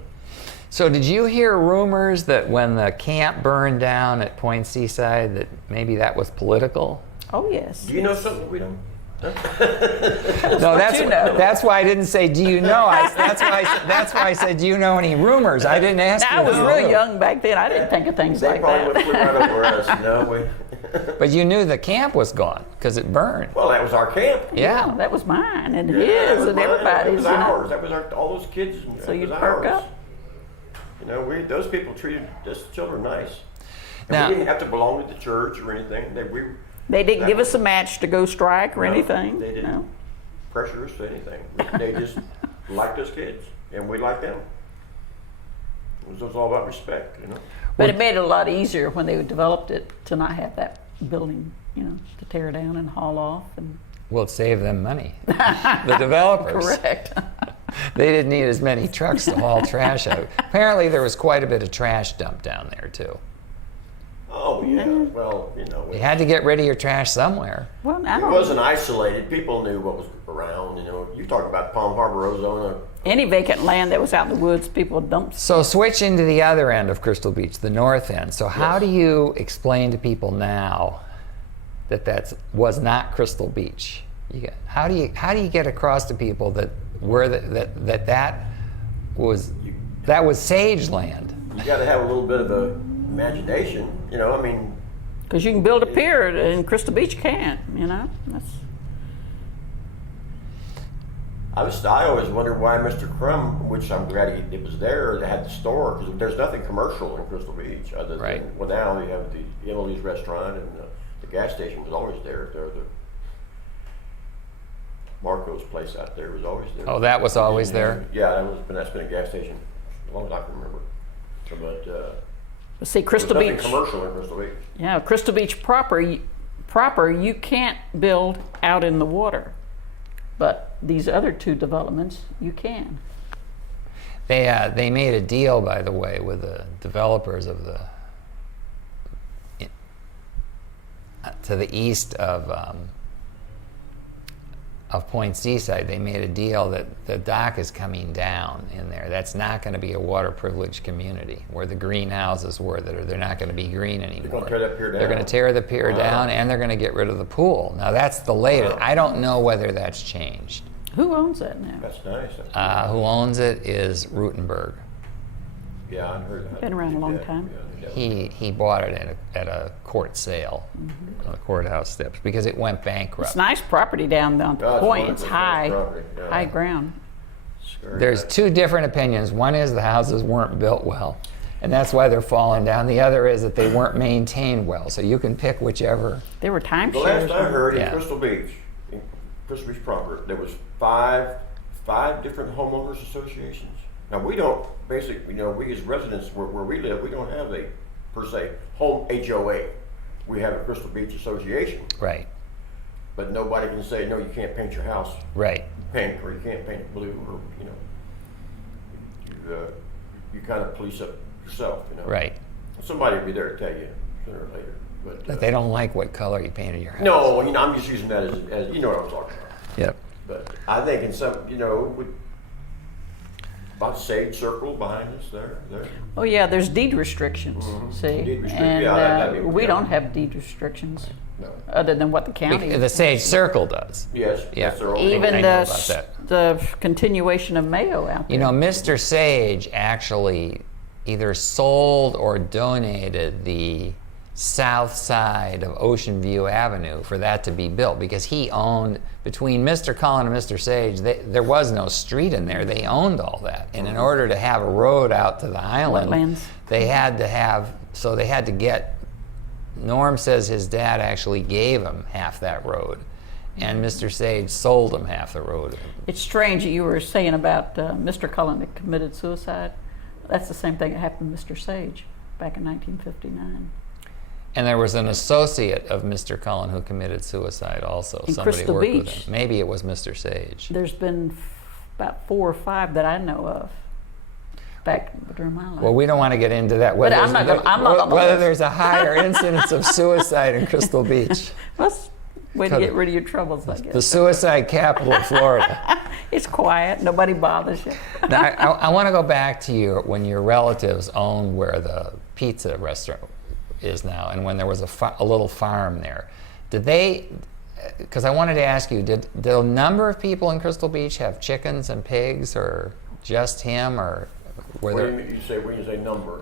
So did you hear rumors that when the camp burned down at Point Seaside that maybe that was political? Oh, yes. Do you know something we don't? No, that's you know. that's why I didn't say, do you know? That's why I said, do you know any rumors? I didn't ask Now, I you. was if you really knew. young back then. I didn't think of things They like probably would that. have flew right over us, you know. But you knew the camp was gone because it burned. Well, that was our camp. Yeah. That was mine and Yeah, his that was and mine. everybody's. That was You know. ours. That was all those kids. So that you'd was perk ours. up. You know, those people treated us children nice. And Now- we didn't have to belong to the church or anything. They didn't give us a match to go strike or No, anything. they didn't. No. Pressure us to anything. They just liked us kids, and we liked them. It was just all about respect, you know. But it made it a lot easier when they developed it to not have that building, you know, to tear down and haul off. And Well, it saved them money. The developers. correct. They didn't need as many trucks to haul trash out. Apparently, there was quite a bit of trash dumped down there too. Oh yeah. Well, you know, You had to get rid of your trash somewhere. Well, I it don't. wasn't isolated. People knew what was around. You know, you talk about Palm Harbor, Arizona. Any vacant land that was out in the woods, people dumped. So switching to the other end of Crystal Beach, the north end. So how do you explain to people now that was not Crystal Beach? How do you get across to people that that was Sage land? You got to have a little bit of a imagination. You know, I mean, Because you can build a pier and Crystal Beach can't, you know? I always wondered why Mr. Crum, which I'm glad he was there, they had the store, because there's nothing commercial in Crystal Beach other than, Right. well, now you have the Emily's restaurant, and the gas station was always there. The Marco's place out there was always there. Oh, that was always there? Yeah, that's been a gas station as long as I can remember. So, But see, there's Crystal nothing Beach, commercial in Crystal Beach. yeah, Crystal Beach proper, you can't build out in the water. But these other two developments, you can. They made a deal, by the way, with the developers of to the east of Point Seaside. They made a deal that the dock is coming down in there. That's not going to be a water privileged community where the greenhouses were. They're not going to be green anymore. They're going to tear that pier down. They're going to tear the pier Wow. down, and they're going to get rid of the pool. Now that's the latest. Wow. I don't know whether that's changed. Who owns that now? That's nice. Who owns it is Rutenberg. Yeah, I heard that. Been around a long time. He bought it at a court sale on the courthouse steps because it went bankrupt. It's nice property down on the Oh, it's point. wonderful. It's It's high, nice property, yeah. high ground. There's two different opinions. One is the houses weren't built well, and that's why they're falling down. The other is that they weren't maintained well. So you can pick whichever. There were The timeshares. last I heard Yeah. in Crystal Beach proper, there was five different homeowners associations. Now we don't basically, we as residents where we live, we don't have a per se home HOA. We have a Crystal Beach association, Right, but nobody can say no. You can't paint your house right. pink, or you can't paint it blue, or you kind of police up yourself. Right. Somebody will be there to tell you sooner or later. But they don't like what color you painted your house. No, I'm just using that as you know what I'm talking about. Yep. But I think in some, with about Sage Circle behind us there. Oh yeah, there's deed restrictions. See, Deed restrict- and yeah, that'd be- we yeah. don't have deed restrictions No. other than what the county. The Sage Circle does. Yes. Yeah. Yes, they're all. Even I know about that. the continuation of Mayo out there. Mr. Sage actually either sold or donated the south side of Ocean View Avenue for that to be built because he owned, between Mr. Cullen and Mr. Sage, there was no street in there. They owned all that. And in order to have a road out to the island, Wetlands. they had to get, Norm says his dad actually gave him half that road. And Mr. Sage sold him half the road. It's strange that you were saying about Mr. Cullen that committed suicide. That's the same thing that happened to Mr. Sage back in 1959. And there was an associate of Mr. Cullen who committed suicide also. In Somebody Crystal worked Beach. with him. Maybe it was Mr. Sage. There's been about 4 or 5 that I know of back during my life. Well, we don't want to get into that. Whether, I'm not gonna- I'm not on the whether list. there's a higher incidence of suicide in Crystal Beach. That's a way to get rid of your troubles, I The guess. suicide capital of Florida. It's quiet. Nobody bothers you. Now, I want to go back to when your relatives owned where the pizza restaurant is now, and when there was a little farm there. Did they, because I wanted to ask you, did a number of people in Crystal Beach have chickens and pigs, or just him, or were What do there? you mean, when you say number?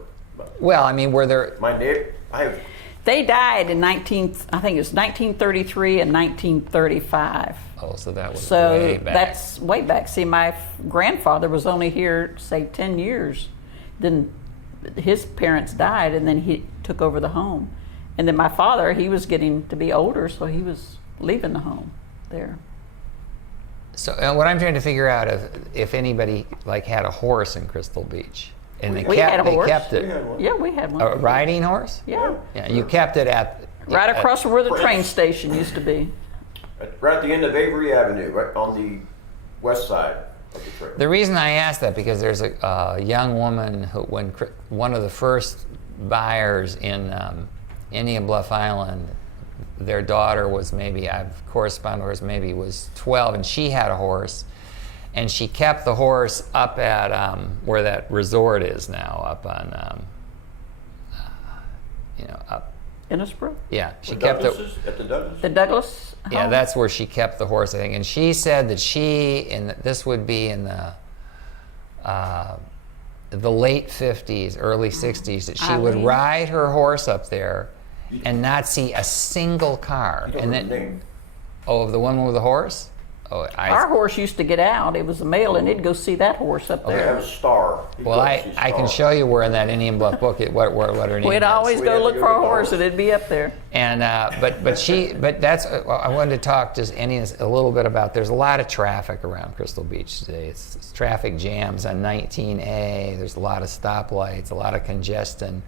Well, I mean, were there? My neighbor, I have, They died in I think it was 1933 and 1935. Oh, so that was So way back. that's way back. See, my grandfather was only here, say, 10 years. Then his parents died, and then he took over the home. And then my father, he was getting to be older, so he was leaving the home there. So what I'm trying to figure out if anybody like had a horse in Crystal Beach, and We had a horse. they kept we it. had one. Yeah, we had one. A riding horse? Yeah. Yeah, you kept it at Right across from where the train station used to be. right at the end of Avery Avenue, right on the west side of the trail. The reason I ask that because there's a young woman who, one of the first buyers in Indian Bluff Island, their daughter was I've corresponded with her, maybe was 12, and she had a horse, and she kept the horse up at where that resort is now, up on, up. Innisbrook? Yeah, she The kept it. Douglases, at the Douglas. The Douglas home? Yeah, that's where she kept the horse, I think. And she said that this would be in the late 50s, early 60s, that she would Eileen. ride her horse up there and not see a single car. You don't And know the then, name. the one with the horse? Oh, Our horse used to get out. It was a male, and it'd go see that horse up They have there. a star. You well, go I see can Star. show you where in that Indian Bluff book what her name We'd is. always We'd go have to look go for a get the horse, horse. and it'd be up there. And but that's I wanted to talk just a little bit about. There's a lot of traffic around Crystal Beach today. It's traffic jams on 19A. There's a lot of stoplights, a lot of congestion.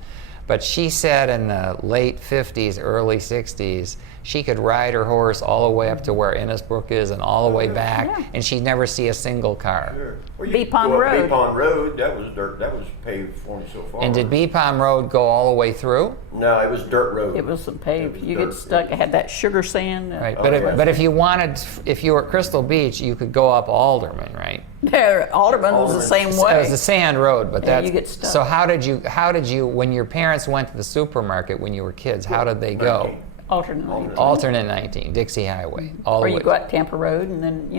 But she said in the late 50s, early 60s, she could ride her horse all the way up to where Innisbrook is and all the way back, Yeah. and she'd never see a single car. Sure. Well, you Bee could Pond go up Road. Bee Pond Road, that was dirt. That was paved for me so far. And did Bee Pond Road go all the way through? No, it was dirt road. It wasn't paved. It was You dirt. get stuck. It had that sugar sand. Right. Oh, But yeah. but if you were at Crystal Beach, you could go up Alderman, right? There, Alderman was the same It was way. a sand road, but Yeah, that's you get stuck. so. How did you when your parents went to the supermarket when you were kids? How did they go? 19. Alternately. Alternate 19, Dixie Highway, all Or the you way. go out Tampa Road, and then,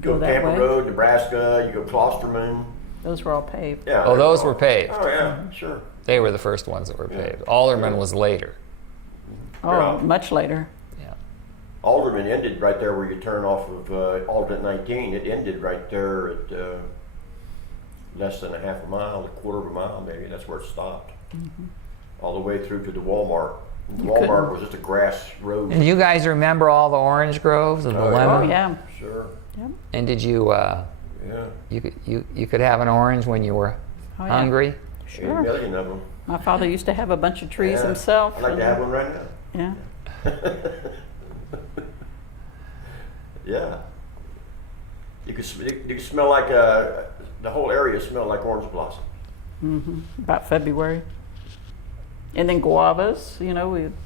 Go that Tampa way. Road, Nebraska, you go Klosterman. Those were all paved. Yeah. Oh, those were paved. Oh, yeah, sure. They were the first ones that were Yeah. paved. Alderman was later. Oh, Yeah. much later. Yeah. Alderman ended right there where you turn off of Alternate 19. It ended right there at less than a half a mile, a quarter of a mile maybe. That's where it stopped. All the way through to the Walmart. The Walmart couldn't- was just a grass road. And you guys remember all the orange groves and the Oh, yeah. lemon? Oh, yeah. Sure. Yep. And did you Yeah. you could have an orange when you were Oh, yeah. hungry? Sure. 8 million of them. My father used to have a bunch of trees Yeah. himself. I'd like and- to have one right now. Yeah. Yeah. You could smell like the whole area smelled like orange blossom. About February. And then guavas,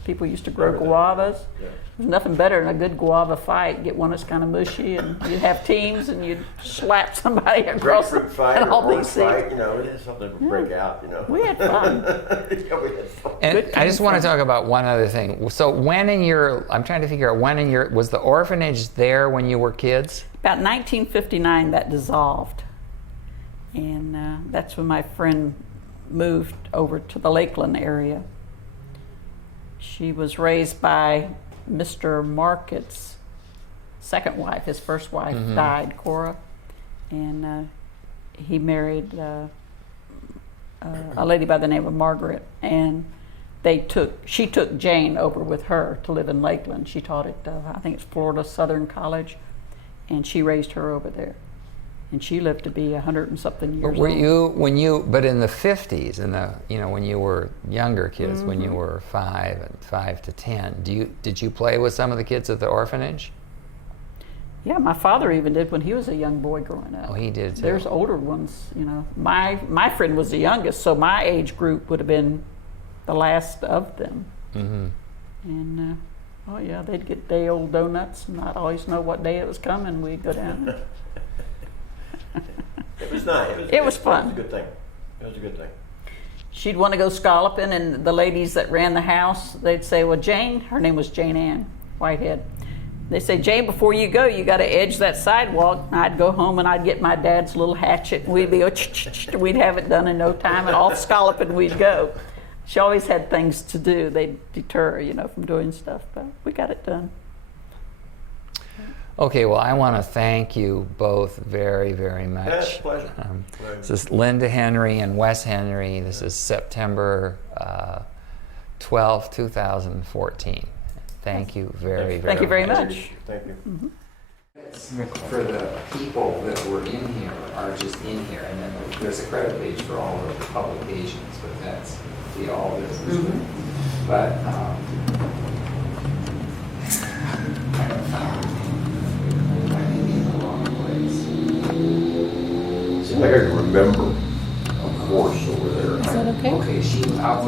people used to grow Remember that. guavas. Yeah. There's nothing better than a good guava fight. Get one that's kind of mushy, and you'd have teams, and you'd slap somebody across Grapefruit fight and or all orange these things. fight, it's something to break out, We had fun. Yeah, we had fun. And Good I just kind want of to talk about one other thing. So I'm trying to figure out was the orphanage there when you were kids? About 1959, that dissolved. And that's when my friend moved over to the Lakeland area. She was raised by Mr. Market's second wife. His first wife died, Cora. And he married a lady by the name of Margaret. And she took Jane over with her to live in Lakeland. She taught at, I think it's Florida Southern College. And she raised her over there. And she lived to be 100 and something But years were old. but in the 50s, when you were younger kids, when you were 5 to 10, did you play with some of the kids at the orphanage? Yeah, my father even did when he was a young boy growing up. Oh, he did too. There's older ones, My friend was the youngest, so my age group would have been the last of them. Mm-hmm. And oh yeah, they'd get day-old donuts and not always know what day it was coming. We'd go down. It was nice. It was fun. It was a good thing. It was a good thing. She'd want to go scalloping, and the ladies that ran the house, they'd say, well, Jane, her name was Jane Ann Whitehead. They say, Jane, before you go, you got to edge that sidewalk. And I'd go home and I'd get my dad's little hatchet, and we'd be, we'd have it done in no time, and off scalloping we'd go. She always had things to do. They'd deter her, from doing stuff, but we got it done. Okay, well, I want to thank you both very, very much. That's a pleasure. This is Linda Henry and Wes Henry. This is September 12, 2014. Thank you very, very much. Thank you very much. Thank you. Mm-hmm. For the people that were in here are just in here, and then there's a credit page for all of the publications, but that's the all business. Mm-hmm. But I haven't found it. I may be in the wrong place. Seems like I can remember a course over there. Is that okay? Okay, I'll